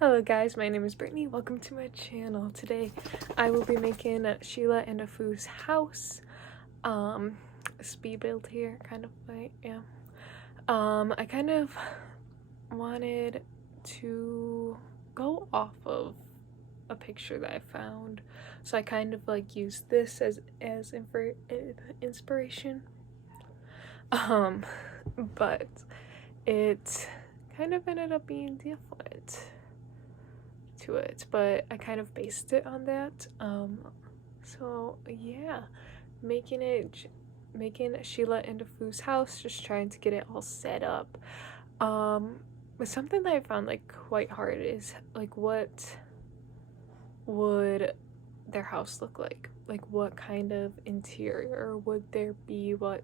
Hello guys, my name is Brittany. Welcome to my channel. Today I will be making Sheila and Afu's house. Speed build here, kind of like, yeah. I kind of wanted to go off of a picture that I found. So I kind of like used this as inspiration. But it kind of ended up being different to it, but I kind of based it on that. So yeah, making Sheila and Afu's house, just trying to get it all set up. But something that I found like quite hard is like, what would their house look like? Like, what kind of interior would there be? What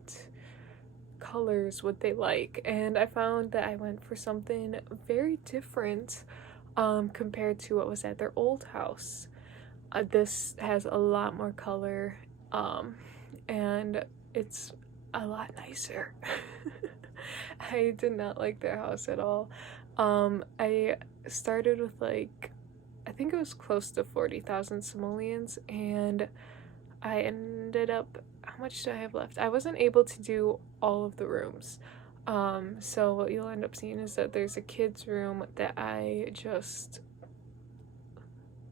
colors would they like? And I found that I went for something very different compared to what was at their old house. This has a lot more color, and it's a lot nicer. I did not like their house at all. I started with like, I think it was close to 40,000 simoleons, and I ended up, how much do I have left? I wasn't able to do all of the rooms. So what you'll end up seeing is that there's a kid's room that I just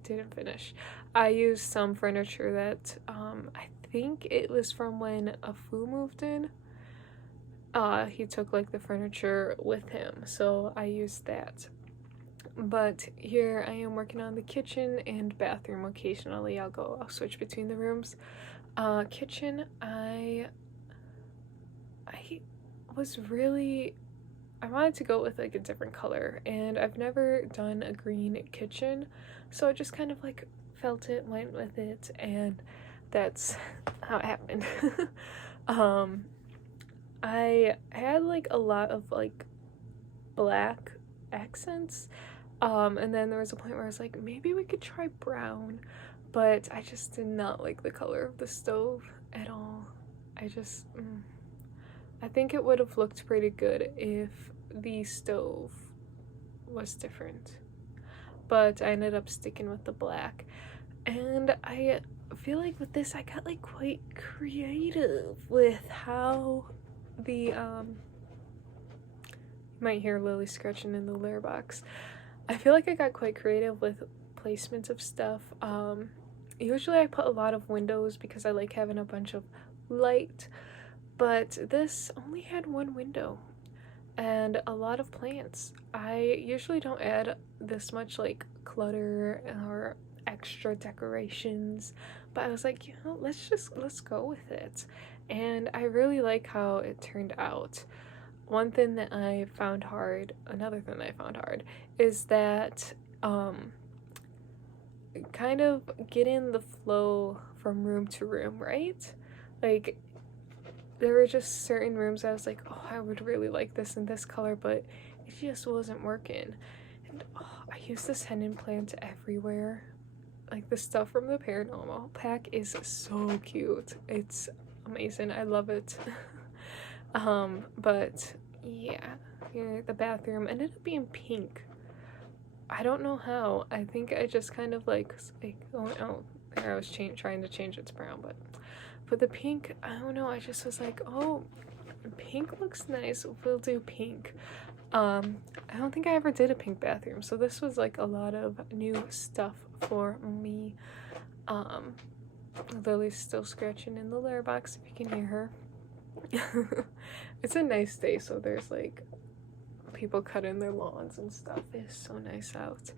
didn't finish. I used some furniture that I think it was from when Afu moved in. He took like the furniture with him, so I used that. But here I am working on the kitchen and bathroom. Occasionally I'll switch between the rooms. Kitchen, I wanted to go with like a different color, and I've never done a green kitchen, so I just kind of like felt it, went with it, and that's how it happened. I had like a lot of like black accents, and then there was a point where I was like, maybe we could try brown, but I just did not like the color of the stove at all. I think it would have looked pretty good if the stove was different, but I ended up sticking with the black. And I feel like with this I got like quite creative with how the you might hear Lily scratching in the litter box. I feel like I got quite creative with placements of stuff. Usually I put a lot of windows because I like having a bunch of light, but this only had one window and a lot of plants. I usually don't add this much like clutter or extra decorations, but I was like, you know, let's go with it. And I really like how it turned out. Another thing that I found hard is that kind of getting the flow from room to room, right? Like, there were just certain rooms I was like, oh, I would really like this in this color, but it just wasn't working. And I used this Henin plant everywhere. Like, the stuff from the Paranormal pack is so cute. It's amazing. I love it. But yeah, here the bathroom ended up being pink. I don't know how. I think I just kind of like oh, there I was trying to change it to brown, but the pink, I don't know, I just was like, oh, pink looks nice, we'll do pink. I don't think I ever did a pink bathroom, so this was like a lot of new stuff for me. Lily's still scratching in the litter box if you can hear her. It's a nice day, so there's like people cutting their lawns and stuff. It's so nice out.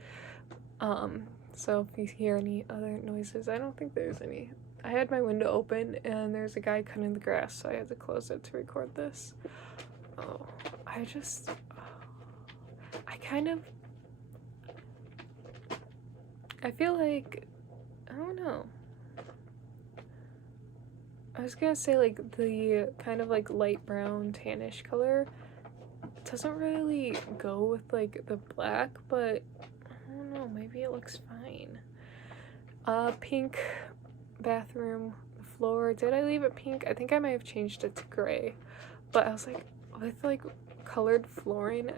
So if you hear any other noises, I don't think there's any. I had my window open and there's a guy cutting the grass, so I had to close it to record this. I feel like, I don't know. I was gonna say like the kind of like light brown tannish color doesn't really go with like the black, but I don't know, maybe it looks fine. Pink bathroom floor, did I leave it pink? I think I might have changed it to gray, but I was like, with like colored flooring,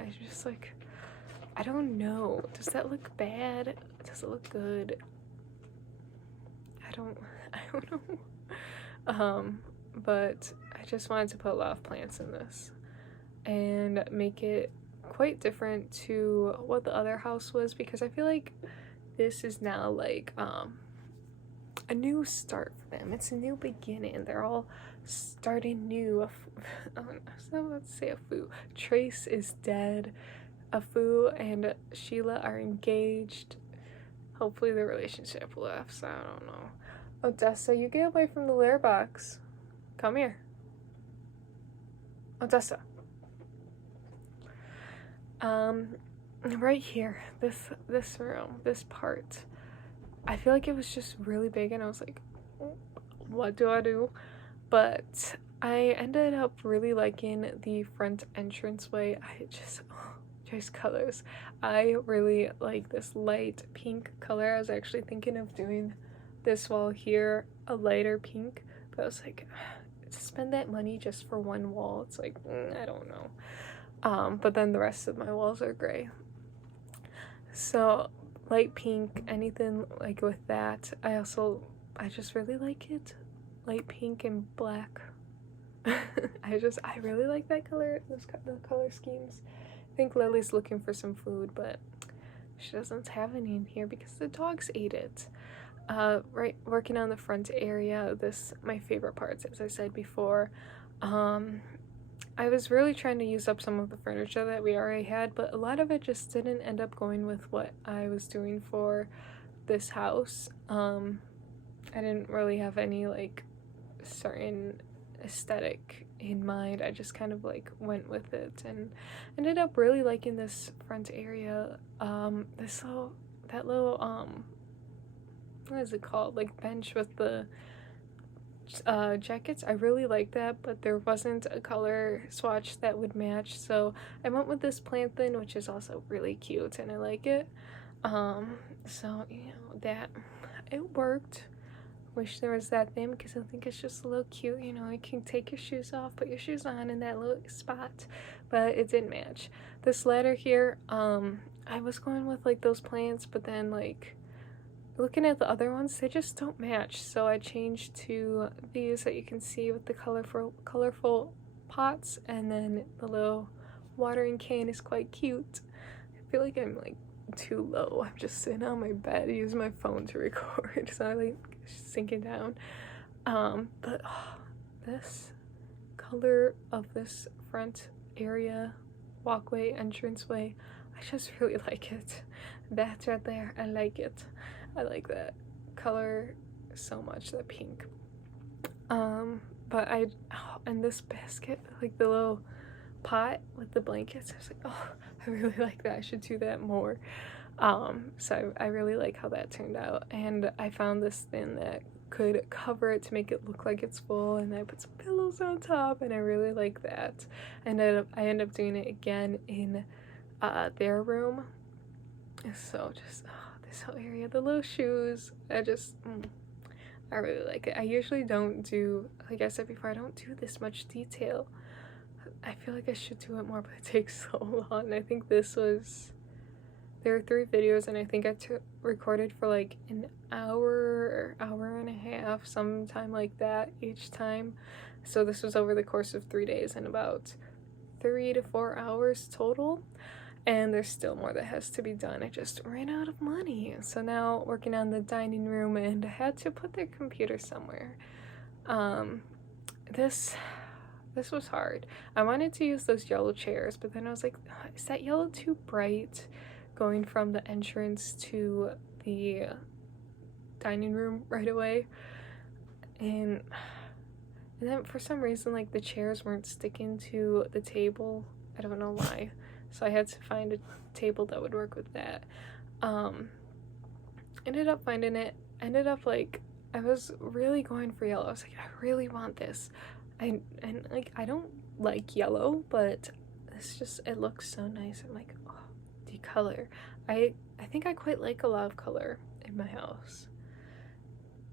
I don't know. Does that look bad? Does it look good? I don't know. But I just wanted to put a lot of plants in this and make it quite different to what the other house was, because I feel like this is now like a new start for them. It's a new beginning. They're all starting new. I was about to say Afu. Trace is dead. Afu and Sheila are engaged. Hopefully the relationship lasts. I don't know. Odessa, you get away from the litter box. Come here. Odessa. Right here, this room, this part, I feel like it was just really big, and I was like, what do I do? But I ended up really liking the front entranceway. Just colors. I really like this light pink color. I was actually thinking of doing this wall here a lighter pink, but I was like, to spend that money just for one wall, it's like, I don't know. But then the rest of my walls are gray. So light pink, anything like with that. I just really like it. Light pink and black. I really like that color, the color schemes. I think Lily's looking for some food, but she doesn't have any in here because the dogs ate it. Right, working on the front area, my favorite parts, as I said before. I was really trying to use up some of the furniture that we already had, but a lot of it just didn't end up going with what I was doing for this house. I didn't really have any like certain aesthetic in mind. I just kind of like went with it and ended up really liking this front area. That little what is it called, like bench with the jackets. I really like that, but there wasn't a color swatch that would match, so I went with this plant thing, which is also really cute and I like it. So that it worked. Wish there was that thing because I think it's just a little cute. You can take your shoes off, put your shoes on in that little spot, but it didn't match. This ladder here, I was going with like those plants, but then like looking at the other ones, they just don't match, so I changed to these that you can see with the colorful pots, and then the little watering can is quite cute. I feel like I'm like too low. I'm just sitting on my bed, using my phone to record, so I like sinking down. But this color of this front area, walkway, entranceway, I just really like it. That's right there, I like it. I like that color so much, that pink. But and this basket, like the little pot with the blankets, I was like, oh, I really like that. I should do that more. So I really like how that turned out, and I found this thing that could cover it to make it look like it's full, and I put some pillows on top, and I really like that. And I end up doing it again in their room. So just this whole area, the little shoes, I really like it. I usually don't do, like I said before, I don't do this much detail. I feel like I should do it more, but it takes so long. I think there were 3 videos, and I think I recorded for like an hour or hour and a half, sometime like that each time. So this was over the course of 3 days and about 3 to 4 hours total. And there's still more that has to be done. I just ran out of money. So now working on the dining room, and I had to put their computer somewhere. This was hard. I wanted to use those yellow chairs, but then I was like, is that yellow too bright going from the entrance to the dining room right away? And then for some reason, like, the chairs weren't sticking to the table. I don't know why. So I had to find a table that would work with that. Ended up finding it. Like, I was really going for yellow. I was like, I really want this. I don't like yellow, but it looks so nice. I'm like, oh, the color. I think I quite like a lot of color in my house.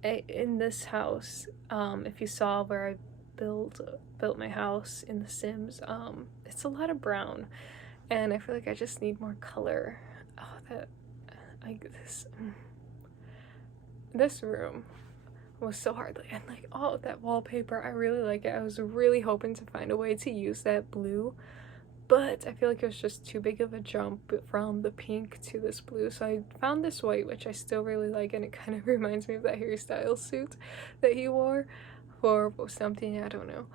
In this house, if you saw where I built my house in The Sims, it's a lot of brown. and I feel like I just need more color. Oh, that, like, this room was so hard, and like, oh, that wallpaper, I really like it. I was really hoping to find a way to use that blue, but I feel like it was just too big of a jump from the pink to this blue, so I found this white, which I still really like, and it kind of reminds me of that Harry Styles suit that he wore for something, I don't know.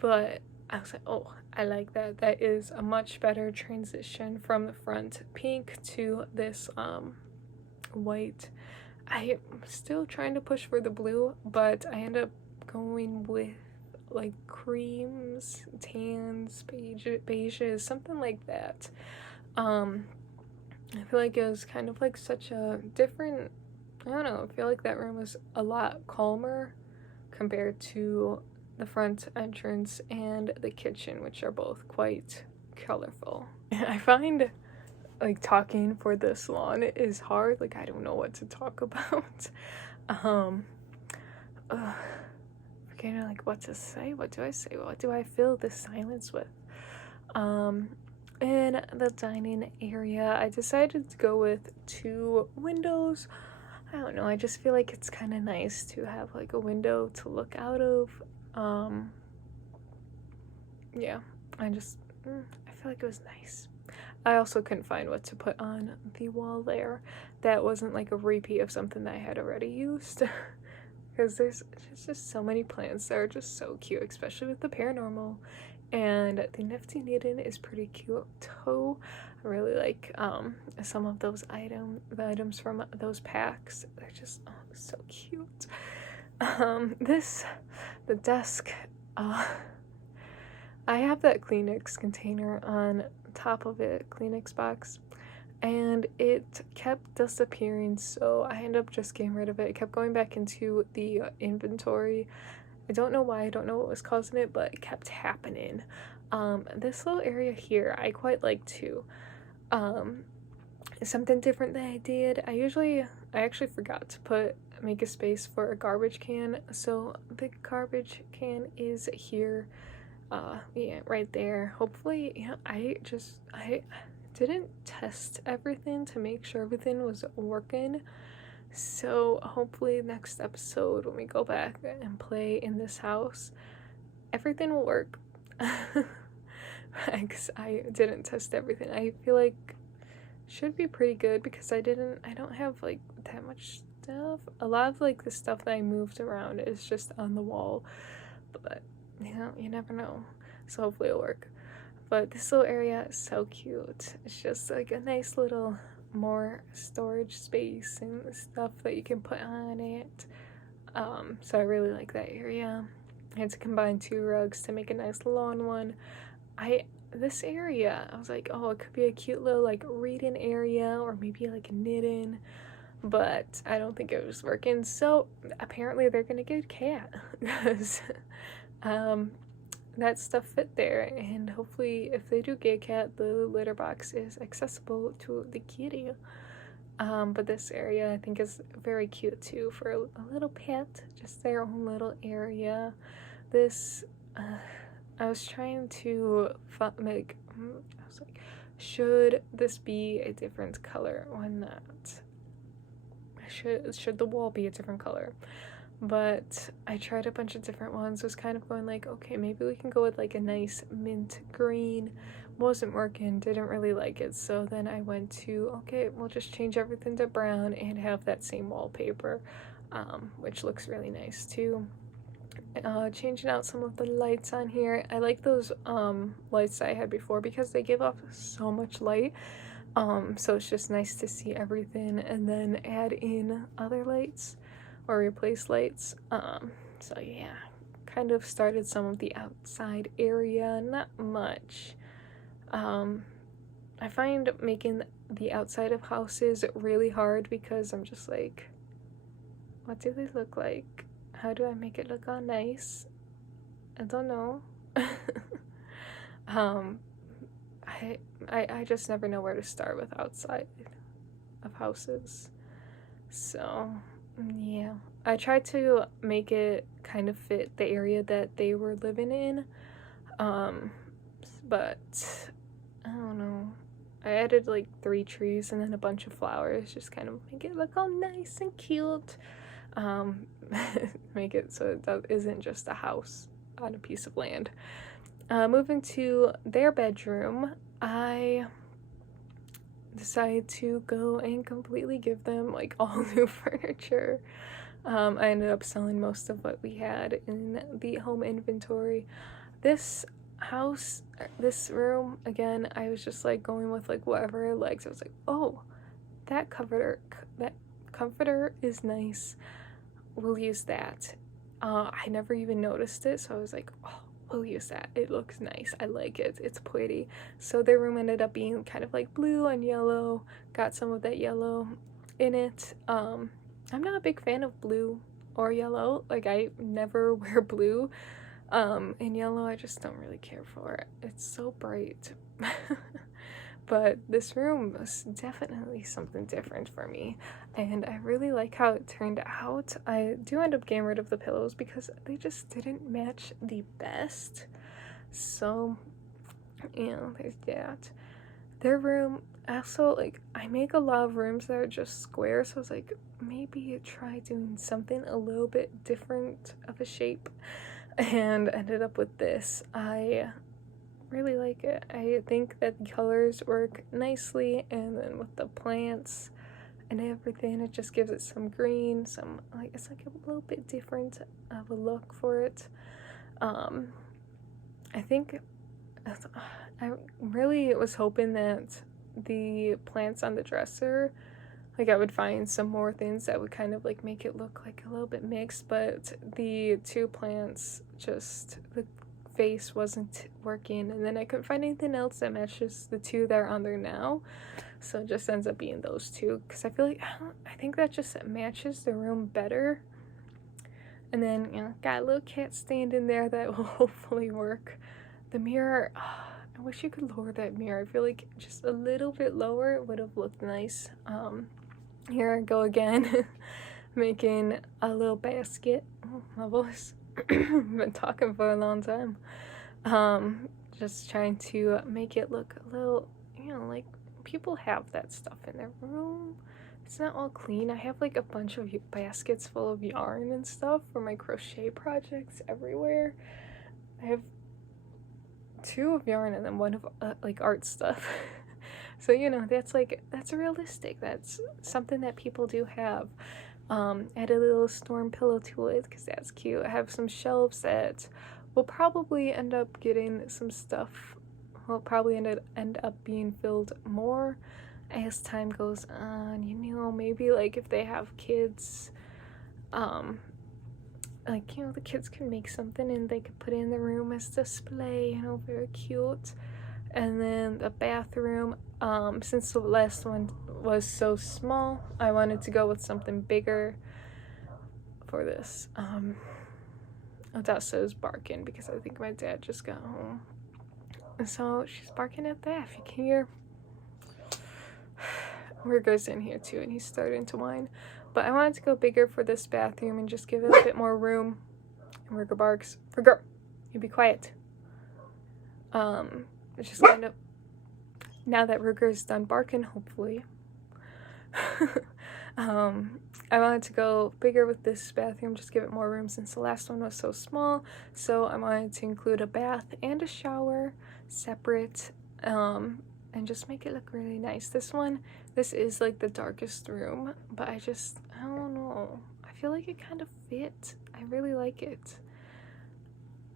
But I was like, oh, I like that. That is a much better transition from the front pink to this white. I am still trying to push for the blue, but I end up going with like creams, tans, beiges, something like that. I feel like it was kind of like such a different, I don't know, I feel like that room was a lot calmer compared to the front entrance and the kitchen, which are both quite colorful. I find like talking for this long is hard. Like, I don't know what to talk about. Forgetting like what to say. What do I say? What do I fill this silence with? In the dining area, I decided to go with 2 windows. I don't know, I just feel like it's kind of nice to have like a window to look out of. Yeah, I feel like it was nice. I also couldn't find what to put on the wall there that wasn't like a repeat of something that I had already used. Because there's just so many plants that are just so cute, especially with the paranormal. And the Nifty Knitting is pretty cute too. I really like some of those items from those packs. They're just so cute. The desk, I have that Kleenex container on top of it, Kleenex box, and it kept disappearing, so I ended up just getting rid of it. It kept going back into the inventory. I don't know why, I don't know what was causing it, but it kept happening. This little area here, I quite like too. Something different that I did, I actually forgot to make a space for a garbage can, so the garbage can is here. Yeah, right there. Hopefully, you know, I didn't test everything to make sure everything was working. So hopefully next episode when we go back and play in this house, everything will work. Because I didn't test everything. I feel like should be pretty good because I don't have like that much stuff. A lot of like the stuff that I moved around is just on the wall, but you know, you never know. So hopefully it'll work. But this little area is so cute. It's just like a nice little more storage space and stuff that you can put on it. So I really like that area. I had to combine 2 rugs to make a nice long one. This area, I was like, oh, it could be a cute little like reading area or maybe like knitting, but I don't think it was working. So apparently they're gonna get a cat because that stuff fit there, and hopefully if they do get a cat, the litter box is accessible to the kitty. But this area I think is very cute too for a little pet, just their own little area. This I was trying to I was like, should this be a different color or not? Should the wall be a different color? But I tried a bunch of different ones. Was kind of going like, okay, maybe we can go with like a nice mint green. Wasn't working, didn't really like it. So then I went to, okay, we'll just change everything to brown and have that same wallpaper, which looks really nice too. Changing out some of the lights on here. I like those lights that I had before because they give off so much light. So it's just nice to see everything and then add in other lights or replace lights. So yeah, kind of started some of the outside area, not much. I find making the outside of houses really hard because I'm just like, what do they look like? How do I make it look all nice? I don't know. I just never know where to start with outside of houses. So yeah, I tried to make it kind of fit the area that they were living in, but I don't know. I added like 3 trees and then a bunch of flowers, just kind of make it look all nice and cute. Um, make it so it isn't just a house on a piece of land. Moving to their bedroom, I decided to go and completely give them like all new furniture. I ended up selling most of what we had in the home inventory. This house, this room, again, I was just like going with like whatever I liked. I was like, oh, that comforter is nice. We'll use that. I never even noticed it, so I was like, oh, we'll use that. It looks nice. I like it. It's pretty. So their room ended up being kind of like blue and yellow. Got some of that yellow in it. I'm not a big fan of blue or yellow. Like, I never wear blue. And yellow, I just don't really care for it. It's so bright. But this room was definitely something different for me, and I really like how it turned out. I do end up getting rid of the pillows because they just didn't match the best. So, there's that. Their room, also, like, I make a lot of rooms that are just square, so I was like, maybe try doing something a little bit different of a shape, and ended up with this. I really like it. I think that the colors work nicely, and then with the plants and everything, it just gives it some green, some, like, it's like a little bit different of a look for it. I think I really was hoping that the plants on the dresser, like, I would find some more things that would kind of like make it look like a little bit mixed, but the 2 plants, just the face wasn't working, and then I couldn't find anything else that matches the 2 that are on there now, so it just ends up being those 2, because I feel like, I think that just matches the room better. And then, got a little cat stand in there that will hopefully work. The mirror, I wish you could lower that mirror. I feel like just a little bit lower would have looked nice. Here I go again, making a little basket. Oh, my voice. I've been talking for a long time. Just trying to make it look a little, like people have that stuff in their room. It's not all clean. I have like a bunch of baskets full of yarn and stuff for my crochet projects everywhere. I have 2 of yarn and then 1 of like art stuff. So, that's realistic. That's something that people do have. Add a little storm pillow to it because that's cute. I have some shelves that will probably end up getting some stuff. Will probably end up being filled more as time goes on. Maybe like if they have kids, the kids can make something and they could put it in the room as display. Very cute. And then the bathroom, since the last one was so small, I wanted to go with something bigger for this. Odessa's barking because I think my dad just got home. So she's barking at that, if you can hear. Ruger's in here too, and he's starting to whine. But I wanted to go bigger for this bathroom and just give it a bit more room. And Ruger barks. Ruger, you be quiet. It's just kind of, now that Ruger's done barking, hopefully. I wanted to go bigger with this bathroom, just give it more room since the last one was so small. So I wanted to include a bath and a shower separate, and just make it look really nice. This is like the darkest room, but I don't know. I feel like it kind of fit. I really like it.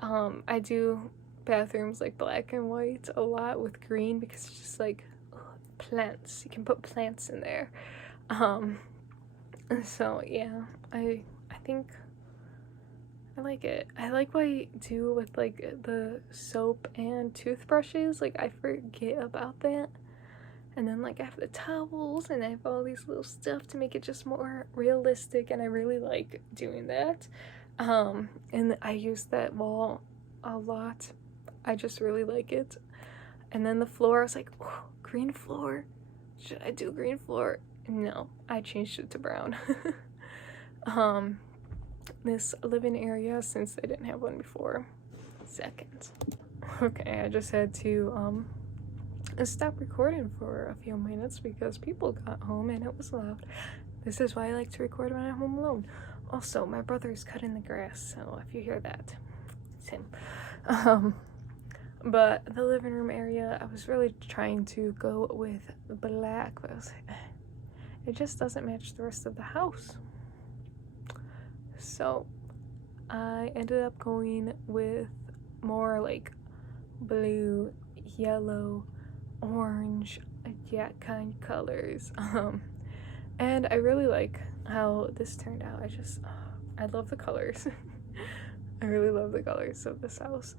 I do bathrooms like black and white a lot with green because it's just like plants. You can put plants in there. So yeah, I think I like it. I like what I do with like the soap and toothbrushes. Like, I forget about that. And then like I have the towels and I have all these little stuff to make it just more realistic, and I really like doing that. And I use that wall a lot. I just really like it. And then the floor, I was like, oh, green floor. Should I do green floor? No, I changed it to brown. This living area, since I didn't have one before. Second. Okay, I just had to stopped recording for a few minutes because people got home and it was loud. This is why I like to record when I'm home alone. Also, my brother's cutting the grass, so if you hear that, it's him. But the living room area, I was really trying to go with black, but I was like, it just doesn't match the rest of the house. So I ended up going with more like blue, yellow, orange, kind of colors. And I really like how this turned out. I love the colors. I really love the colors of this house.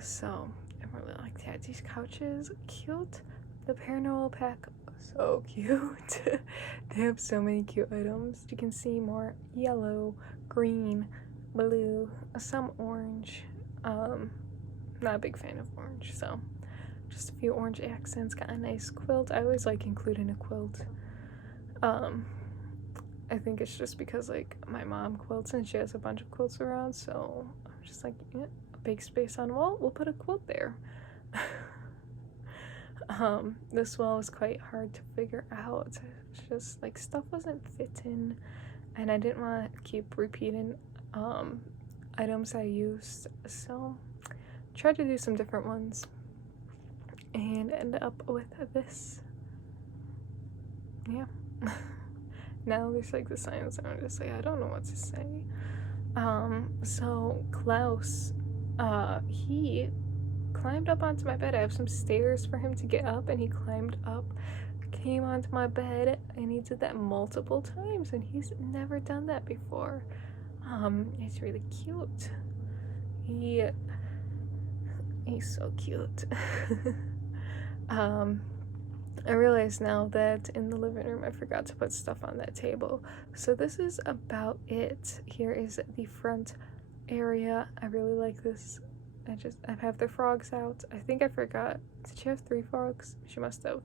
So I really like that. These couches, cute. The Paranormal pack, so cute. They have so many cute items. You can see more yellow, green, blue, some orange. Not a big fan of orange, so just a few orange accents. Got a nice quilt. I always like including a quilt. I think it's just because like my mom quilts and she has a bunch of quilts around, so I'm just like, yeah, a big space on the wall, we'll put a quilt there. This wall was quite hard to figure out. It's just like stuff wasn't fitting, and I didn't want to keep repeating items I used, so tried to do some different ones and ended up with this. Yeah. Now there's like the signs and I'm just like, I don't know what to say. So Klaus, he climbed up onto my bed. I have some stairs for him to get up, and he climbed up, came onto my bed, and he did that multiple times, and he's never done that before. He's really cute. He's so cute. I realize now that in the living room I forgot to put stuff on that table. So this is about it. Here is the front area. I really like this. I have the frogs out. I think I forgot. Did she have 3 frogs? She must have.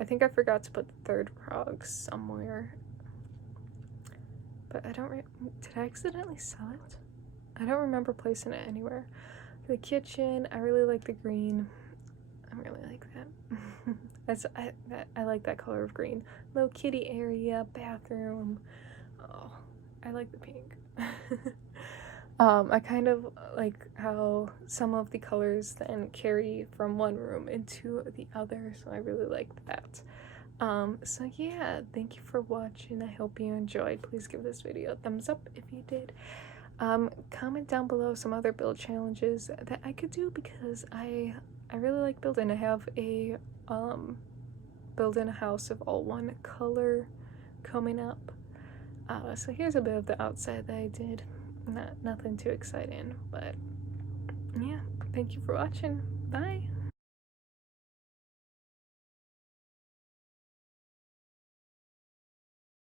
I think I forgot to put the 3rd frog somewhere. But I don't did I accidentally sell it? I don't remember placing it anywhere. The kitchen, I really like the green. I really like that. I like that color of green. Little kitty area, bathroom. Oh, I like the pink. I kind of like how some of the colors then carry from one room into the other, so I really like that. So yeah, thank you for watching. I hope you enjoyed. Please give this video a thumbs up if you did. Comment down below some other build challenges that I could do, because I really like building. I have a building a house of all one color coming up. So here's a bit of the outside that I did. Nothing too exciting, but yeah, thank you for watching. Bye.